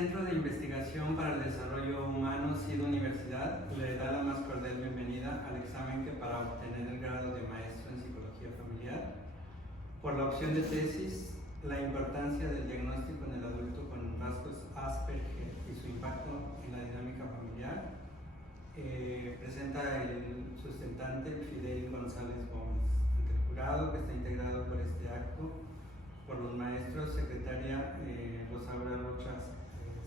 Centro de Investigación para el Desarrollo Humano, CID Universidad, le da la más cordial bienvenida al examen que para obtener el grado de maestro en Psicología Familiar, por la opción de tesis, la importancia del diagnóstico en el adulto con rasgos Asperger y su impacto en la dinámica familiar, presenta el sustentante Fidel González Gómez. Ante el jurado, que está integrado por este acto por los maestros, secretaria Rosaura Rochas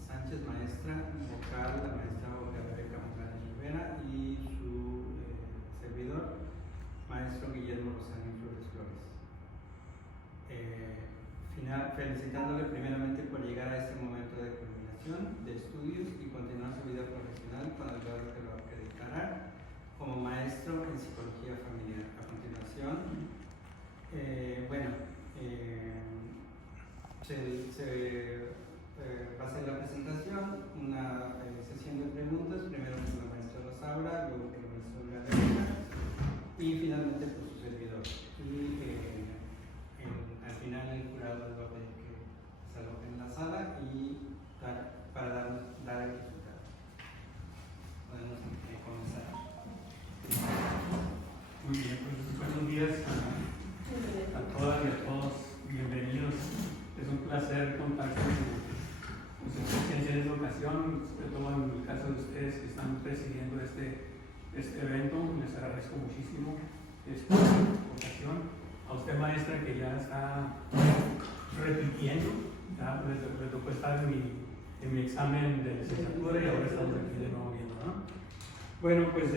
Sánchez, maestra vocal, la maestra Rebeca Morales Rivera, y su servidor, maestro Guillermo Rosario Flores Flores. Felicitándole primeramente por llegar a este momento de culminación de estudios y continuar su vida profesional con el grado que lo acreditará como maestro en Psicología Familiar. A continuación, va a ser la presentación, una sesión de preguntas, primero con la maestra Rosaura, luego con la maestra Rebeca y finalmente por su servidor. Y al final el jurado les va a pedir que se alojen en la sala y para dar el resultado. Podemos comenzar. Muy bien, pues buenos días a todas y a todos, bienvenidos. Es un placer contar con su presencia en esta ocasión, sobre todo en el caso de ustedes que están presidiendo este evento. Les agradezco muchísimo esta ocasión. A usted, maestra, que ya está repitiendo, ya le tocó estar en mi examen de licenciatura y ahora estamos aquí de nuevo viendo, ¿no? Bueno, pues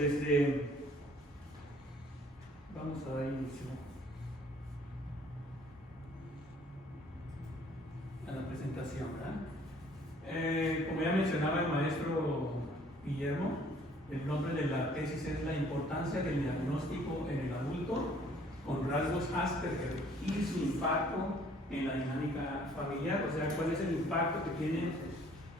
vamos a dar inicio a la presentación, ¿verdad? Como ya mencionaba el maestro Guillermo, el nombre de la tesis es la importancia del diagnóstico en el adulto con rasgos Asperger y su impacto en la dinámica familiar. O sea, cuál es el impacto que tiene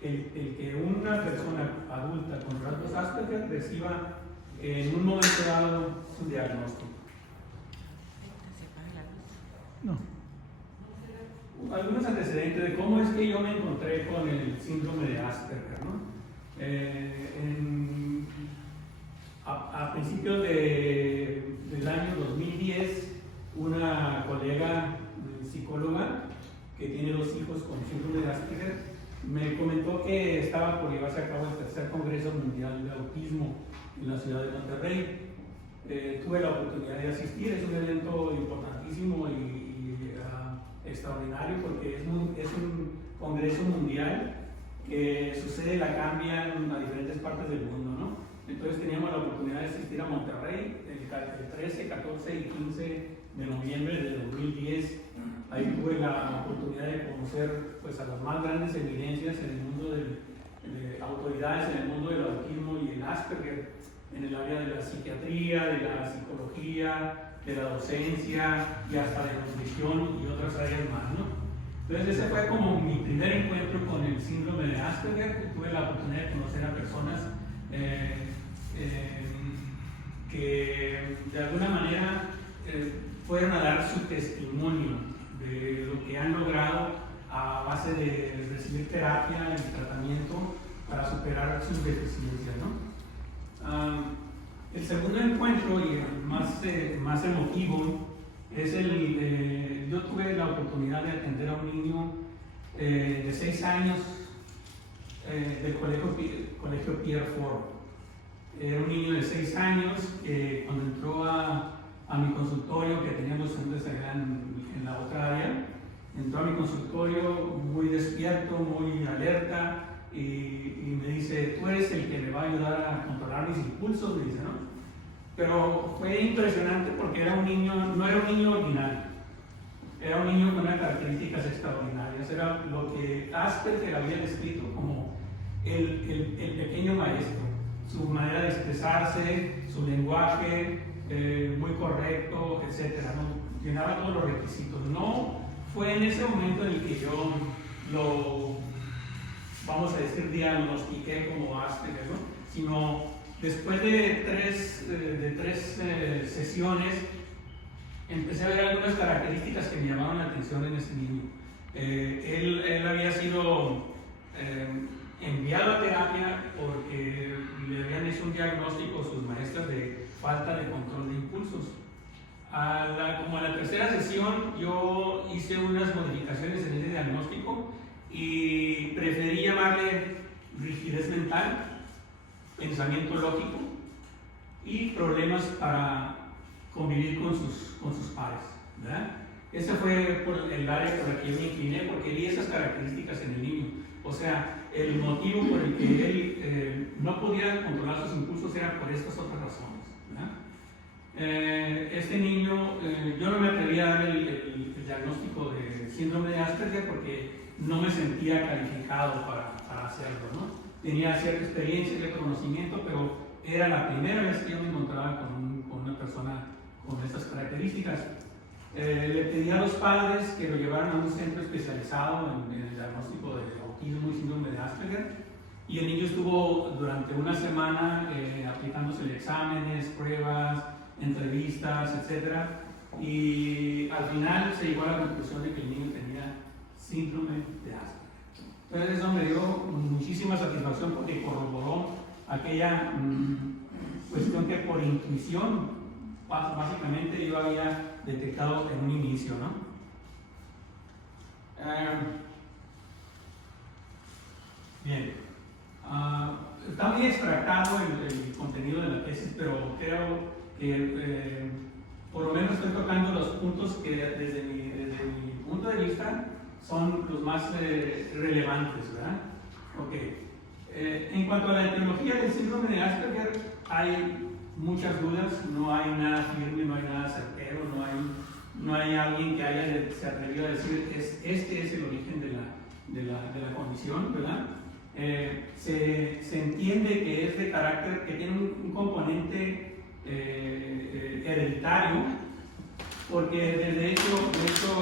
el que una persona adulta con rasgos Asperger reciba en un momento dado su diagnóstico. No. Algunos antecedentes de cómo es que yo me encontré con el síndrome de Asperger, ¿no? A principios del año 2010, una colega psicóloga que tiene 2 hijos con síndrome de Asperger me comentó que estaba por llevarse a cabo el tercer Congreso Mundial de Autismo en la ciudad de Monterrey. Tuve la oportunidad de asistir. Es un evento importantísimo y extraordinario porque es un congreso mundial que sucede en la Cambia a diferentes partes del mundo, ¿no? Entonces teníamos la oportunidad de asistir a Monterrey el 13, 14 y 15 de noviembre de 2010. Ahí tuve la oportunidad de conocer pues, a las más grandes eminencias en el mundo de autoridades en el mundo del autismo y el Asperger, en el área de la psiquiatría, de la psicología, de la docencia y hasta de nutrición y otras áreas más, ¿no? Entonces ese fue como mi primer encuentro con el síndrome de Asperger. Tuve la oportunidad de conocer a personas que de alguna manera fueron a dar su testimonio de lo que han logrado a base de recibir terapia y tratamiento para superar sus deficiencias, ¿no? El segundo encuentro y el más emotivo es yo tuve la oportunidad de atender a un niño de 6 años del colegio Pierre Ford. Era un niño de 6 años que cuando entró a mi consultorio, que teníamos antes allá en la otra área, entró a mi consultorio muy despierto, muy alerta y me dice: tú eres el que me va a ayudar a controlar mis impulsos, me dice, ¿no? Pero fue impresionante porque no era un niño ordinario, era un niño con unas características extraordinarias. Era lo que Asperger había descrito como el pequeño maestro. Su manera de expresarse, su lenguaje muy correcto, etcétera, ¿no? Llenaba todos los requisitos. No fue en ese momento en el que yo lo, vamos a decir, diagnostiqué como Asperger, ¿no? Sino después de tres sesiones empecé a ver algunas características que me llamaban la atención en ese niño. Él había sido enviado a terapia porque le habían hecho un diagnóstico sus maestras de falta de control de impulsos. Como a la tercera sesión yo hice unas modificaciones en ese diagnóstico y preferí llamarle rigidez mental, pensamiento lógico y problemas para convivir con sus pares, ¿verdad? Ese fue el área por la que yo me incliné porque vi esas características en el niño. O sea, el motivo por el que él no podía controlar sus impulsos era por estas otras razones, ¿verdad? Este niño, yo no me atreví a dar el diagnóstico de síndrome de Asperger porque no me sentía calificado para hacerlo, ¿no? Tenía cierta experiencia, cierto conocimiento, pero era la primera vez que yo me encontraba con una persona con estas características. Le pedí a los padres que lo llevaran a un centro especializado en el diagnóstico de autismo y síndrome de Asperger, y el niño estuvo durante una semana aplicándose exámenes, pruebas, entrevistas, etc. Y al final se llegó a la conclusión de que el niño tenía síndrome de Asperger. Entonces eso me dio muchísima satisfacción porque corroboró aquella cuestión que por intuición básicamente yo había detectado en un inicio, ¿no? Bien, está muy extractado el contenido de la tesis, pero creo que por lo menos estoy tocando los puntos que desde mi punto de vista son los más relevantes, ¿verdad? Okay. En cuanto a la etiología del síndrome de Asperger, hay muchas dudas, no hay nada firme, no hay nada certero, no hay alguien que se atrevido a decir este es el origen de la condición, ¿verdad? Se entiende que es de carácter, que tiene un componente hereditario, porque de hecho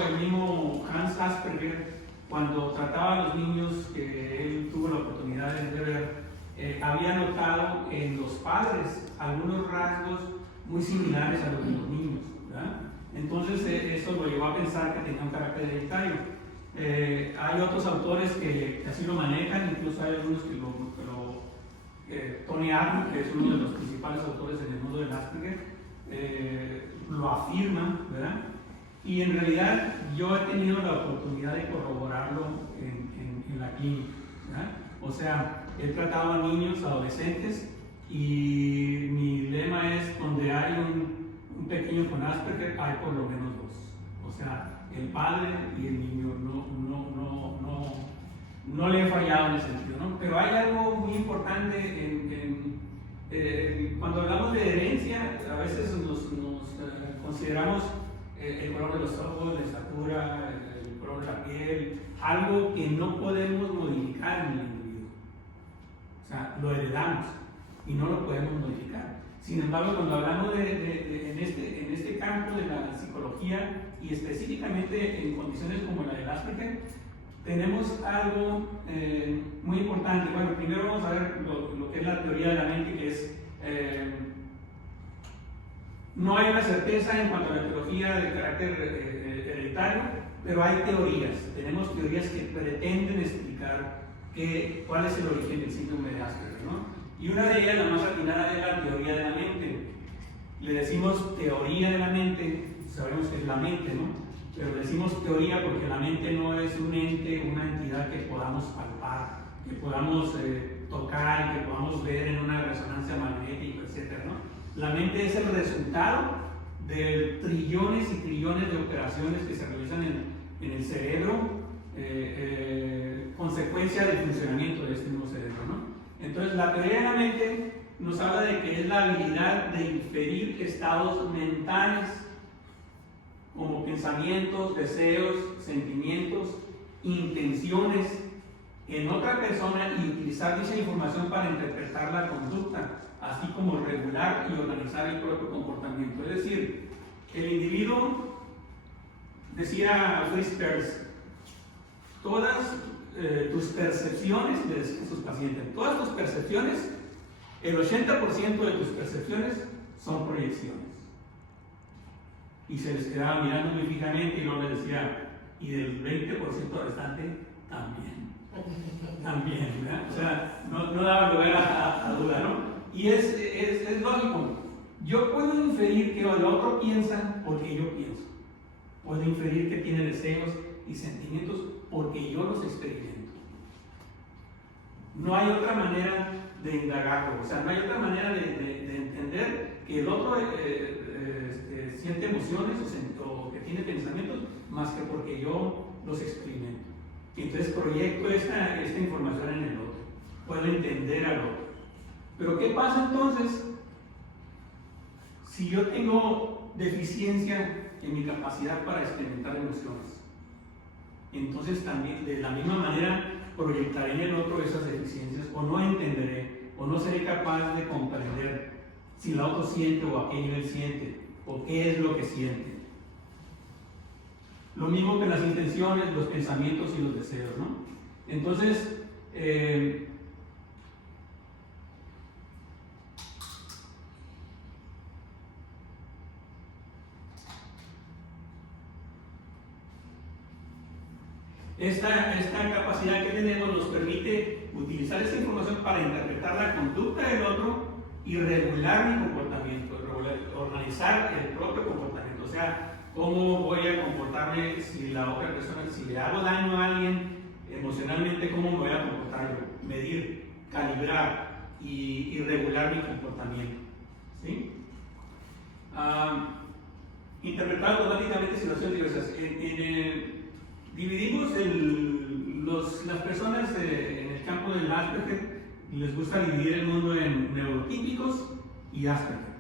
el mismo Hans Asperger, cuando trataba a los niños que él tuvo la oportunidad de ver, había notado en los padres algunos rasgos muy similares a los de los niños, ¿verdad? Entonces eso lo llevó a pensar que tenía un carácter hereditario. Hay otros autores que así lo manejan, incluso hay algunos que Tony Arnold, que es uno de los principales autores en el mundo del Asperger, lo afirma, ¿verdad? Y en realidad yo he tenido la oportunidad de corroborarlo en la clínica, ¿verdad? O sea, he tratado a niños, adolescentes, y mi lema es: donde hay un pequeño con Asperger, hay por lo menos dos. O sea, el padre y el niño no le he fallado en ese sentido, ¿no? Pero hay algo muy importante cuando hablamos de herencia, a veces nos consideramos el color de los ojos, la estatura, el color de la piel, algo que no podemos modificar en el individuo. O sea, lo heredamos y no lo podemos modificar. Sin embargo, cuando hablamos en este campo de la psicología y específicamente en condiciones como la del Asperger, tenemos algo muy importante. Bueno, primero vamos a ver lo que es la teoría de la mente, que es no hay una certeza en cuanto a la etiología de carácter hereditario, pero hay teorías. Tenemos teorías que pretenden explicar cuál es el origen del síndrome de Asperger, ¿no? Y una de ellas, la más atinada, es la teoría de la mente. Le decimos teoría de la mente, sabemos que es la mente, ¿no? Pero decimos teoría porque la mente no es un ente, una entidad que podamos palpar, que podamos tocar, que podamos ver en una resonancia magnética, etc., ¿no? La mente es el resultado de trillones y trillones de operaciones que se realizan en el cerebro, consecuencia del funcionamiento de este mismo cerebro, ¿no? Entonces, la teoría de la mente nos habla de que es la habilidad de inferir estados mentales como pensamientos, deseos, sentimientos, intenciones en otra persona y utilizar dicha información para interpretar la conducta, así como regular y organizar el propio comportamiento. Es decir, el individuo, decía Fritz Perls, todas tus percepciones, le decía a sus pacientes, todas tus percepciones, el 80% de tus percepciones son proyecciones. Y se les quedaba mirando muy fijamente y luego les decía, y del 20% restante también. También, ¿verdad? O sea, no daba lugar a duda, ¿no? Y es lógico. Yo puedo inferir que el otro piensa porque yo pienso. Puedo inferir que tiene deseos y sentimientos porque yo los experimento. No hay otra manera de indagarlo, o sea, no hay otra manera de entender que el otro siente emociones o que tiene pensamientos más que porque yo los experimento. Y entonces proyecto esta información en el otro, puedo entender al otro. Pero ¿qué pasa entonces si yo tengo deficiencia en mi capacidad para experimentar emociones? Entonces también de la misma manera proyectaré en el otro esas deficiencias, o no entenderé, o no seré capaz de comprender si el otro siente o a qué nivel siente, o qué es lo que siente. Lo mismo que las intenciones, los pensamientos y los deseos, ¿no? Entonces, esta capacidad que tenemos nos permite utilizar esta información para interpretar la conducta del otro y regular mi comportamiento, organizar el propio comportamiento. O sea, cómo voy a comportarme si la otra persona, si le hago daño a alguien emocionalmente, cómo me voy a comportar yo, medir, calibrar y regular mi comportamiento. ¿Sí? Interpretar automáticamente situaciones diversas. Dividimos las personas en el campo del Asperger, les gusta dividir el mundo en neurotípicos y Asperger,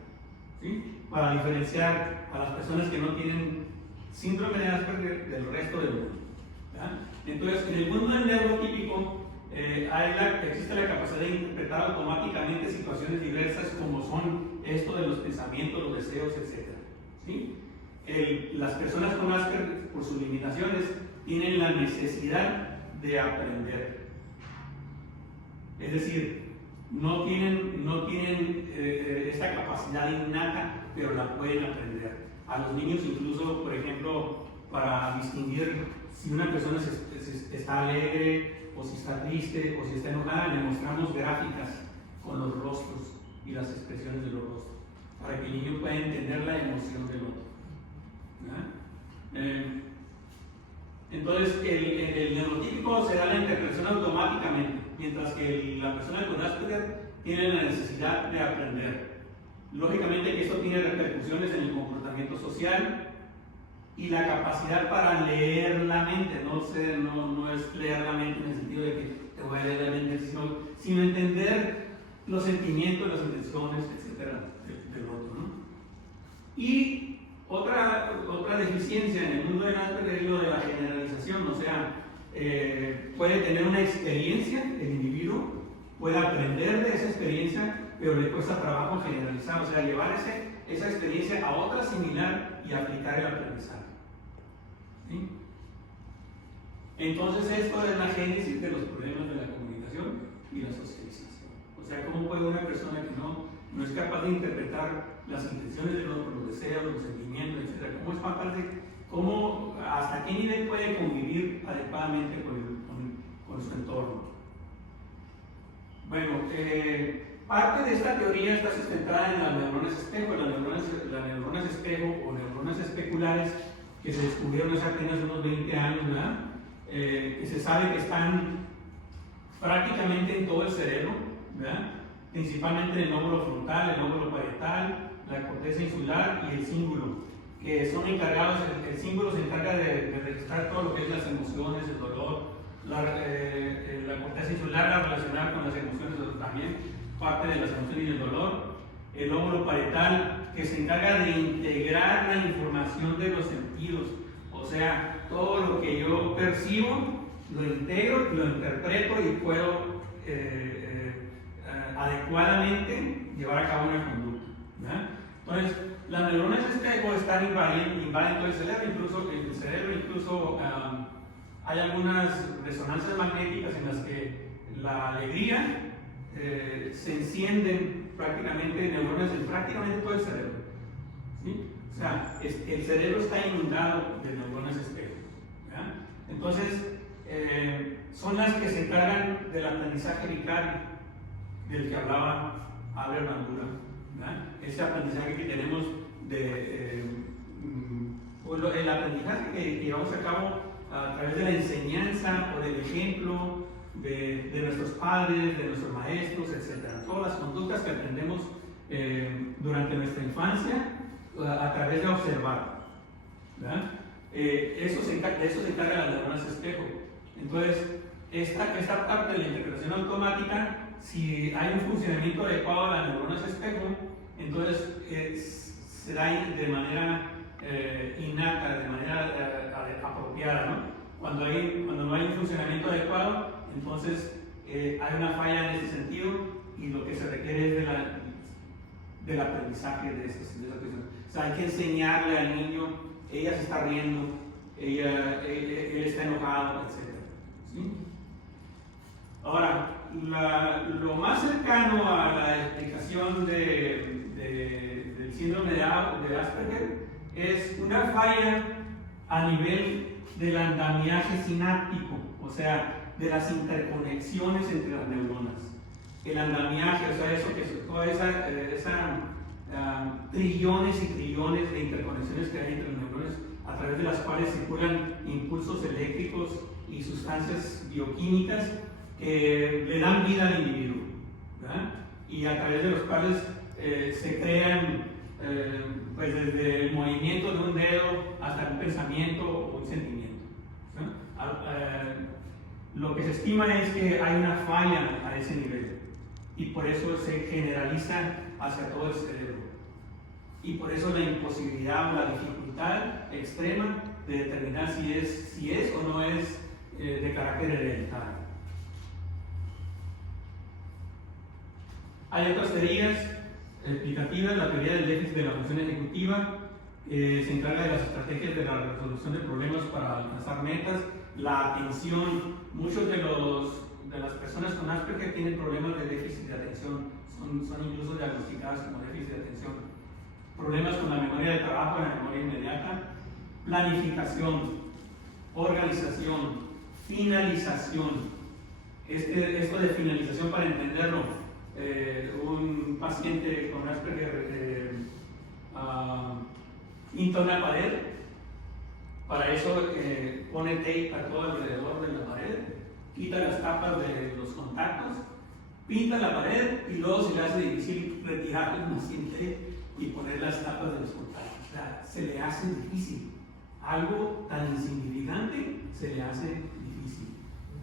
¿sí? Para diferenciar a las personas que no tienen síndrome de Asperger del resto del mundo, ¿verdad? Entonces, en el mundo del neurotípico existe la capacidad de interpretar automáticamente situaciones diversas como son esto de los pensamientos, los deseos, etc. ¿Sí? Las personas con Asperger, por sus limitaciones, tienen la necesidad de aprender. Es decir, no tienen esta capacidad innata, pero la pueden aprender. A los niños incluso, por ejemplo, para distinguir si una persona está alegre, o si está triste, o si está enojada, le mostramos gráficas con los rostros y las expresiones de los rostros, para que el niño pueda entender la emoción del otro. Entonces, el neurotípico se da la interpretación automáticamente, mientras que la persona con Asperger tiene la necesidad de aprender. Lógicamente que esto tiene repercusiones en el comportamiento social y la capacidad para leer la mente. No es leer la mente en el sentido de que te voy a leer la mente, sino entender los sentimientos, las intenciones, etcétera, del otro, ¿no? Y otra deficiencia en el mundo del Asperger es lo de la generalización, o sea, puede tener una experiencia el individuo, puede aprender de esa experiencia, pero le cuesta trabajo generalizar, o sea, llevar esa experiencia a otra similar y aplicar el aprendizaje. ¿Sí? Entonces, esto es la génesis de los problemas de la comunicación y la socialización. O sea, ¿cómo puede una persona que no es capaz de interpretar las intenciones del otro, los deseos, los sentimientos, etcétera? ¿Cómo es capaz hasta qué nivel puede convivir adecuadamente con su entorno? Bueno, parte de esta teoría está sustentada en las neuronas espejo. Las neuronas espejo o neuronas especulares que se descubrieron hace apenas unos 20 años, ¿verdad? Que se sabe que están prácticamente en todo el cerebro, ¿verdad? Principalmente en el lóbulo frontal, el lóbulo parietal, la corteza insular y el cíngulo, que son encargados, el cíngulo se encarga de registrar todo lo que es las emociones, el dolor, la corteza insular la relacionar con las emociones también, parte de las emociones y el dolor, el lóbulo parietal que se encarga de integrar la información de los sentidos, o sea, todo lo que yo percibo, lo integro, lo interpreto y puedo adecuadamente llevar a cabo una conducta, ¿verdad? Entonces, las neuronas espejo están invaden todo el cerebro, incluso hay algunas resonancias magnéticas en las que la alegría se encienden prácticamente neuronas en prácticamente todo el cerebro, ¿sí? O sea, el cerebro está inundado de neuronas espejo, ¿verdad? Entonces, son las que se encargan del aprendizaje vicario, del que hablaba Albert Bandura, ¿verdad? Ese aprendizaje que tenemos el aprendizaje que llevamos a cabo a través de la enseñanza o del ejemplo de nuestros padres, de nuestros maestros, etc. Todas las conductas que aprendemos durante nuestra infancia a través de observar, ¿verdad? De eso se encarga las neuronas espejo. Entonces, esta parte de la interpretación automática, si hay un funcionamiento adecuado de las neuronas espejo, entonces se da de manera innata, de manera apropiada, ¿no? Cuando no hay un funcionamiento adecuado, entonces hay una falla en ese sentido y lo que se requiere es del aprendizaje de esa cuestión. O sea, hay que enseñarle al niño, ella se está riendo, él está enojado, etc. ¿Sí? Ahora, lo más cercano a la explicación del síndrome de Asperger es una falla a nivel del andamiaje sináptico, o sea, de las interconexiones entre las neuronas. El andamiaje, o sea, toda esa trillones y trillones de interconexiones que hay entre las neuronas, a través de las cuales circulan impulsos eléctricos y sustancias bioquímicas que le dan vida al individuo, ¿verdad? Y a través de los cuales se crean, pues desde el movimiento de un dedo hasta un pensamiento o un sentimiento, ¿verdad? Lo que se estima es que hay una falla a ese nivel y por eso se generaliza hacia todo el cerebro y por eso la imposibilidad o la dificultad extrema de determinar si es o no es de carácter hereditario. Hay otras teorías explicativas. La teoría del déficit de la función ejecutiva se encarga de las estrategias de la resolución de problemas para alcanzar metas, la atención. Muchos de las personas con Asperger tienen problemas de déficit de atención, son incluso diagnosticadas como déficit de atención. Problemas con la memoria de trabajo, la memoria inmediata, planificación, organización, finalización. Esto de finalización, para entenderlo, un paciente con Asperger pinta una pared, para eso pone tape a todo alrededor de la pared, quita las tapas de los contactos, pinta la pared y luego se le hace difícil retirar el masking tape y poner las tapas de los contactos. O sea, se le hace difícil. Algo tan insignificante se le hace difícil.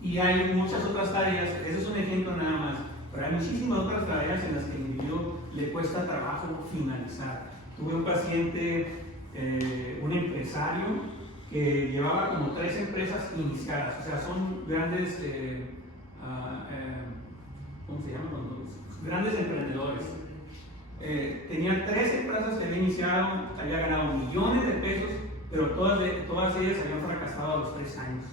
Y hay muchas otras tareas, eso es un ejemplo nada más, pero hay muchísimas otras tareas en las que al individuo le cuesta trabajo finalizar. Tuve un paciente, un empresario, que llevaba como 3 empresas iniciadas, o sea, son grandes, ¿cómo se llaman? Grandes emprendedores. Tenía 3 empresas que había iniciado, había ganado millones de pesos, pero todas ellas habían fracasado a los 3 años.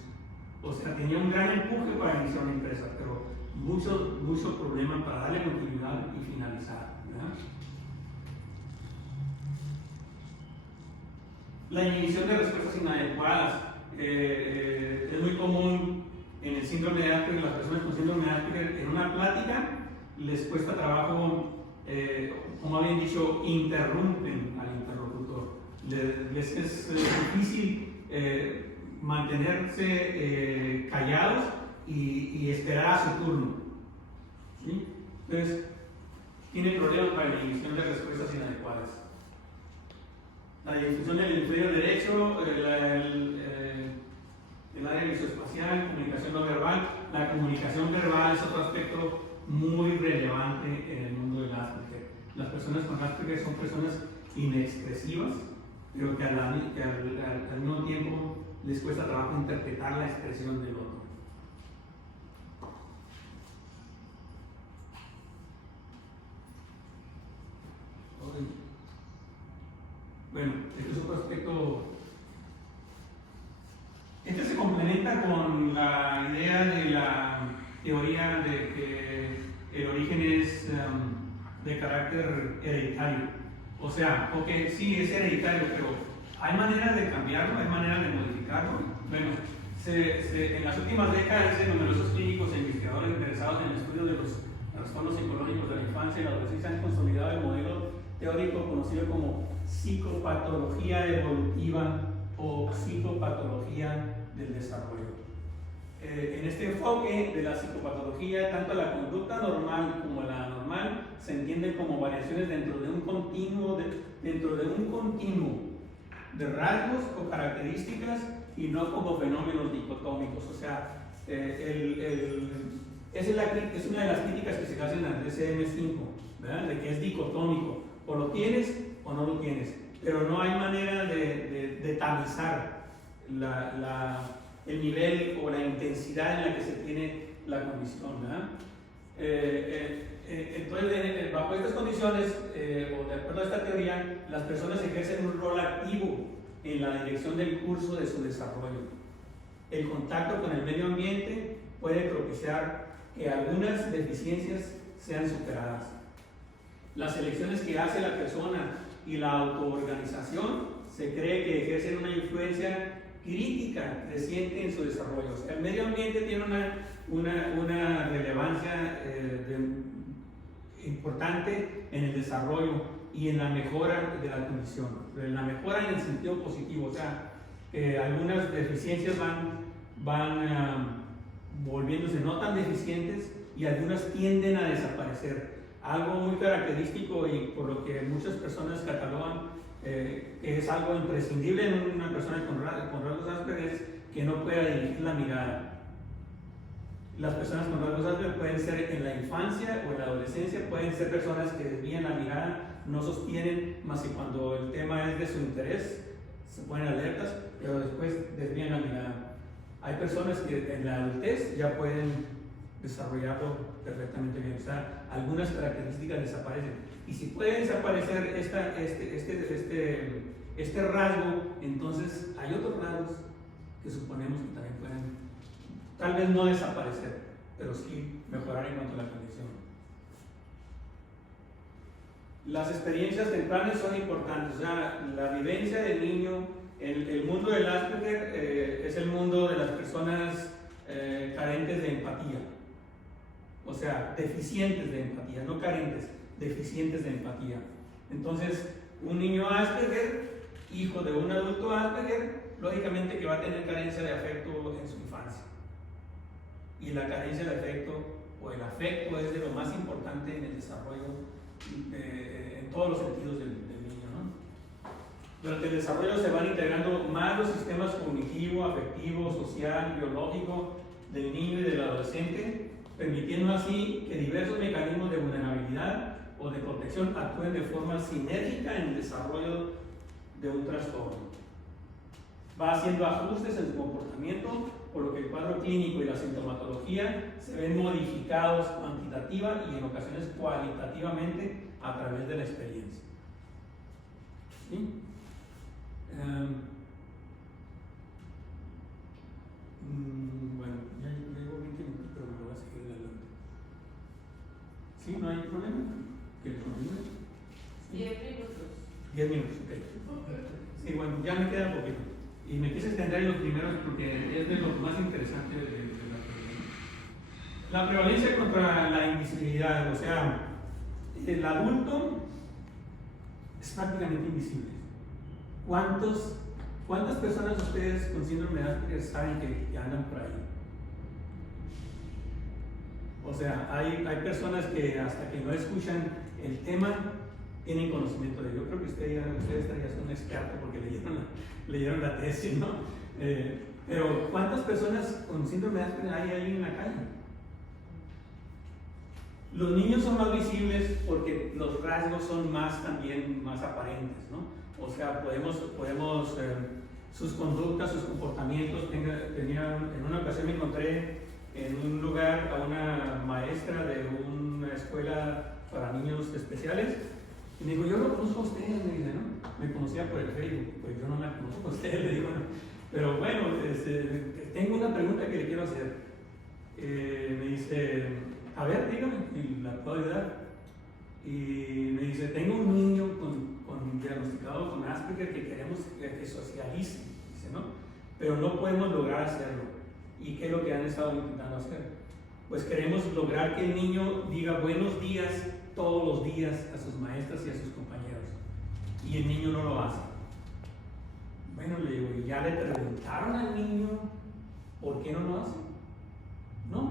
O sea, tenía un gran empuje para iniciar una empresa, pero mucho problema para darle continuidad y finalizar, ¿verdad? La inhibición de respuestas inadecuadas es muy común en el síndrome de Asperger. Las personas con síndrome de Asperger en una plática les cuesta trabajo, como habían dicho, interrumpen al interlocutor. Les es difícil mantenerse callados y esperar a su turno, ¿sí? Entonces, tiene problemas para la inhibición de respuestas inadecuadas. La difusión del hemisferio derecho, el área visoespacial, comunicación no verbal. La comunicación verbal es otro aspecto muy relevante en el mundo del Asperger. Las personas con Asperger son personas inexpresivas, pero que al mismo tiempo les cuesta trabajo interpretar la expresión del otro. Bueno, este es otro aspecto. Este se complementa con la idea de la teoría de que el origen es de carácter hereditario. O sea, sí es hereditario, pero ¿hay maneras de cambiarlo? ¿Hay maneras de modificarlo? Bueno, En las últimas décadas de numerosos clínicos e investigadores interesados en el estudio de los trastornos psicológicos de la infancia y la adolescencia han consolidado el modelo teórico conocido como psicopatología evolutiva o psicopatología del desarrollo. En este enfoque de la psicopatología, tanto la conducta normal como la anormal se entienden como variaciones dentro de un continuo de rasgos o características y no como fenómenos dicotómicos. O sea, esa es una de las críticas que se hacen al DSM-5, ¿verdad? De que es dicotómico, o lo tienes o no lo tienes, pero no hay manera de tamizar el nivel o la intensidad en la que se tiene la condición, ¿verdad? Entonces, bajo estas condiciones, o de acuerdo a esta teoría, las personas ejercen un rol activo en la dirección del curso de su desarrollo. El contacto con el medio ambiente puede propiciar que algunas deficiencias sean superadas. Las elecciones que hace la persona y la autoorganización se cree que ejercen una influencia crítica creciente en su desarrollo. O sea, el medio ambiente tiene una relevancia importante en el desarrollo y en la mejora de la condición, en la mejora en el sentido positivo. O sea, algunas deficiencias van volviéndose no tan deficientes y algunas tienden a desaparecer. Algo muy característico y por lo que muchas personas catalogan que es algo imprescindible en una persona con rasgos Asperger es que no pueda dirigir la mirada. Las personas con rasgos Asperger pueden ser en la infancia o en la adolescencia, pueden ser personas que desvían la mirada, no sostienen, más que cuando el tema es de su interés, se ponen alertas, pero después desvían la mirada. Hay personas que en la adultez ya pueden desarrollarlo perfectamente bien, o sea, algunas características desaparecen. Y si puede desaparecer este rasgo, entonces hay otros rasgos que suponemos que también pueden, tal vez no desaparecer, pero sí mejorar en cuanto a la condición. Las experiencias tempranas son importantes, o sea, la vivencia del niño, el mundo del Asperger es el mundo de las personas carentes de empatía, o sea, deficientes de empatía, no carentes, deficientes de empatía. Entonces, un niño Asperger, hijo de un adulto Asperger, lógicamente que va a tener carencia de afecto en su infancia. Y la carencia de afecto o el afecto es de lo más importante en el desarrollo, en todos los sentidos del niño, ¿no? Durante el desarrollo se van integrando más los sistemas cognitivo, afectivo, social, biológico del niño y del adolescente, permitiendo así que diversos mecanismos de vulnerabilidad o de protección actúen de forma sinérgica en el desarrollo de un trastorno. Va haciendo ajustes en su comportamiento, por lo que el cuadro clínico y la sintomatología se ven modificados cuantitativa y en ocasiones cualitativamente a través de la experiencia. ¿Sí? Bueno, ya llevo 20 minutos, pero me lo voy a seguir adelante. ¿Sí? ¿No hay problema? ¿Quieres continuar? 10 minutos. 10 minutos, ok. Sí, bueno, ya me queda poquito. Y me quise extender en los primeros porque es de lo más interesante de la teoría. La prevalencia contra la invisibilidad, o sea, el adulto es prácticamente invisible. ¿Cuántas personas ustedes con síndrome de Asperger saben que andan por ahí? O sea, hay personas que hasta que no escuchan el tema tienen conocimiento de ello. Yo creo que ustedes son un experto porque leyeron la tesis, ¿no? Pero ¿cuántas personas con síndrome de Asperger hay ahí en la calle? Los niños son más visibles porque los rasgos son también más aparentes, ¿no? O sea, podemos sus conductas, sus comportamientos. En una ocasión me encontré en un lugar a una maestra de una escuela para niños especiales y me dijo, yo lo conozco a usted, me dice, ¿no? Me conocía por el Facebook, pues yo no la conozco a usted, le digo, ¿no? Pero bueno, tengo una pregunta que le quiero hacer. Me dice, a ver, dígame, y la puedo ayudar. Y me dice, tengo un niño diagnosticado con Asperger que queremos que socialice, dice, ¿no? pero no podemos lograr hacerlo. ¿Y qué es lo que han estado intentando hacer? Pues queremos lograr que el niño diga buenos días todos los días a sus maestras y a sus compañeros. Y el niño no lo hace. Bueno, le digo, ¿y ya le preguntaron al niño por qué no lo hace? No.